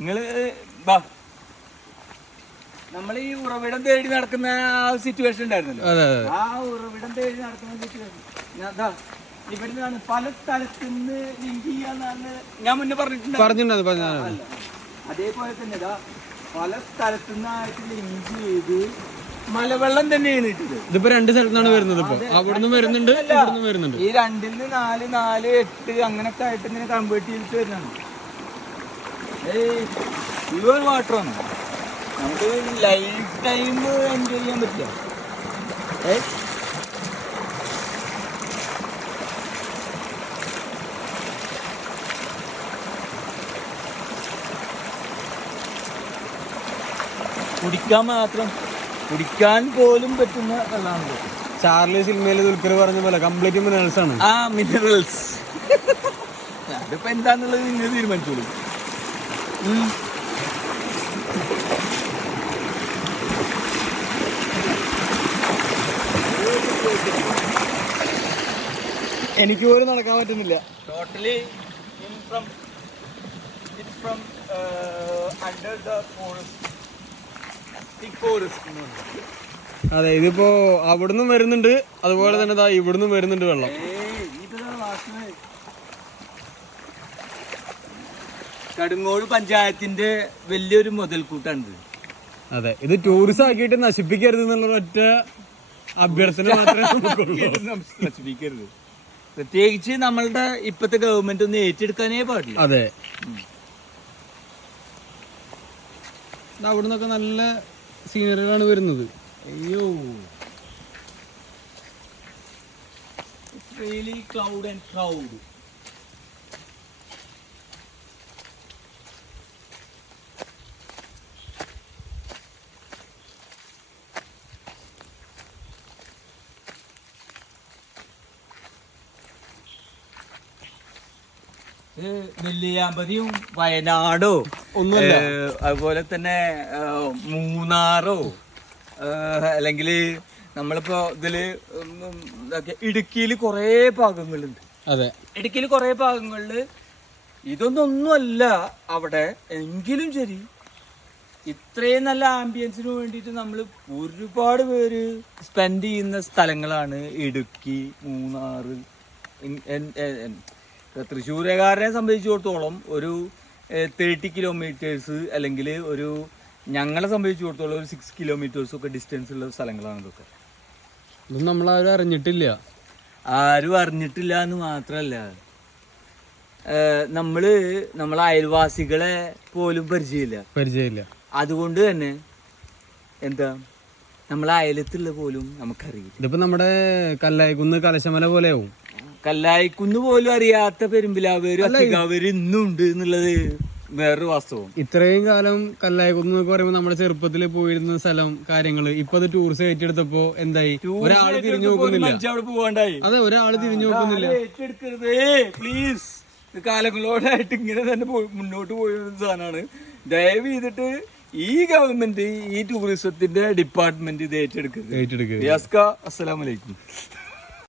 നിങ്ങള് നമ്മൾ ഈ ഉറവിടം തേടി നടക്കുന്ന ആ സിറ്റുവേഷൻ ഉണ്ടായിരുന്നല്ലോ, ആ ഉറവിടം തേടി നടക്കുന്ന സിറ്റുവേഷൻ ഇവിടെ നിന്നാണ് പല സ്ഥലത്തുനിന്ന് ലിങ്ക് ചെയ്യാന്നാണ് ഞാൻ മുന്നേ പറഞ്ഞിട്ടുണ്ട്. അതേപോലെ തന്നെ പല സ്ഥലത്തുനിന്നായിട്ട് ലിങ്ക് ചെയ്ത് മലവെള്ളം തന്നെയാണ് ഇട്ടത്. ഇതിപ്പോ 2 സ്ഥലത്താണ് വരുന്നത്. ഇപ്പൊ അവിടുന്ന് വരുന്നുണ്ട്, ഇവിടുന്ന് വരുന്നുണ്ട്. ഈ 2-ൽ 4, 4, 8 അങ്ങനൊക്കെ ആയിട്ട് ഇങ്ങനെ കൺവേർട്ട് ചെയ്തിട്ട് വരുന്നതാണ്. പ്യുവർ വാട്ടറാണ്. നമുക്ക് ലൈഫ് ടൈം എൻജോയ് ചെയ്യാൻ പറ്റില്ല. കുടിക്കാൻ മാത്രം, കുടിക്കാൻ പോലും പറ്റുന്ന വെള്ളമാണ്. ചാർലി സിനിമയില് ദുൽഖർ പറഞ്ഞ പോലെ കംപ്ലീറ്റ് മിനറൽസ് ആണ്. ആ മിനറൽസ്. അതിപ്പോ എന്താന്നുള്ളത് നിങ്ങൾ തീരുമാനിച്ചോളൂ. എനിക്ക് പോലും നടക്കാൻ പറ്റുന്നില്ല. Totally under the forest. അതെ, ഇതിപ്പോ അവിടുന്ന് വരുന്നുണ്ട്, അതുപോലെ തന്നെ ഇവിടുന്ന് വരുന്നുണ്ട് വെള്ളം. കടുങ്ങോട് പഞ്ചായത്തിന്റെ വലിയൊരു മുതൽക്കൂട്ടാണ്. അതെ, ഇത് ടൂറിസം ആക്കിയിട്ട് നശിപ്പിക്കരുത് എന്നുള്ള ഒറ്റ അഭ്യർത്ഥന മാത്രമേ നശിപ്പിക്കരുത്. പ്രത്യേകിച്ച് നമ്മളുടെ ഇപ്പത്തെ ഗവൺമെന്റ് ഒന്നും ഏറ്റെടുക്കാനേ പാടില്ല. അതെ, അവിടുന്നൊക്കെ നല്ല സീനറികളാണ് വരുന്നത്. അയ്യോ, റിയലി ക്ലൗഡ് ആൻഡ് പ്രൗഡ്. നെല്ലിയാമ്പതിയും വയനാടോ ഒന്നുമില്ല, അതുപോലെ തന്നെ മൂന്നാറോ അല്ലെങ്കിൽ നമ്മളിപ്പോ ഇതില് ഇടുക്കിയിൽ കുറെ ഭാഗങ്ങളുണ്ട്. അതെ, ഇടുക്കിയിൽ കുറെ ഭാഗങ്ങളില് ഇതൊന്നൊന്നുമല്ല അവിടെ. എങ്കിലും ശരി, ഇത്രയും നല്ല ആംബിയൻസിന് വേണ്ടിയിട്ട് നമ്മൾ ഒരുപാട് പേര് സ്പെൻഡ് ചെയ്യുന്ന സ്ഥലങ്ങളാണ് ഇടുക്കി, മൂന്നാറ്. തൃശ്ശൂരുകാരനെ സംബന്ധിച്ചിടത്തോളം ഒരു 30 കിലോമീറ്റേഴ്സ് അല്ലെങ്കിൽ ഒരു ഞങ്ങളെ സംബന്ധിച്ചിടത്തോളം ഒരു 6 കിലോമീറ്റേഴ്സ് ഒക്കെ ഡിസ്റ്റൻസ് ഉള്ള സ്ഥലങ്ങളാണ് ഇതൊക്കെ. ഇതൊന്നും നമ്മളാരും അറിഞ്ഞിട്ടില്ല. ആരും അറിഞ്ഞിട്ടില്ല എന്ന് മാത്രമല്ല, നമ്മളെ അയൽവാസികളെ പോലും പരിചയമില്ല. അതുകൊണ്ട് തന്നെ എന്താ, നമ്മളെ അയലത്തുള്ള പോലും നമുക്കറിയില്ല. ഇതിപ്പോ നമ്മുടെ കല്ലായിക്കുന്ന് കലശമല പോലെയാവും. കല്ലായിക്കുന്ന് പോലും അറിയാത്ത പെരുമ്പിലാവേര് അത്തികാവേര് ഇന്നും ഉണ്ട് എന്നുള്ളത് വേറൊരു വാസ്തവം. ഇത്രയും കാലം കല്ലായിക്കുന്ന് എന്നൊക്കെ പറയുമ്പോ നമ്മുടെ ചെറുപ്പത്തിൽ പോയിരുന്ന സ്ഥലം, കാര്യങ്ങള് ഇപ്പൊ അത് ടൂറിസ്റ്റ് ഏറ്റെടുത്തപ്പോ എന്തായി? ഒരാള് തിരിഞ്ഞു നോക്കുന്നില്ല. അതെ, ഒരാള് തിരിഞ്ഞു നോക്കുന്നില്ല. ഏറ്റെടുക്കരുതേ പ്ലീസ്. കാലങ്ങളോടായിട്ട് ഇങ്ങനെ തന്നെ മുന്നോട്ട് പോയിരുന്ന സാധനമാണ്. ദയവ് ചെയ്തിട്ട് ഈ ഗവൺമെന്റ്, ഈ ടൂറിസത്തിന്റെ ഡിപ്പാർട്ട്മെന്റ് ഇത് ഏറ്റെടുക്കരുത്. ഏറ്റെടുക്കരുത്. യാസ്ക, അസ്സലാമു അലൈക്കും.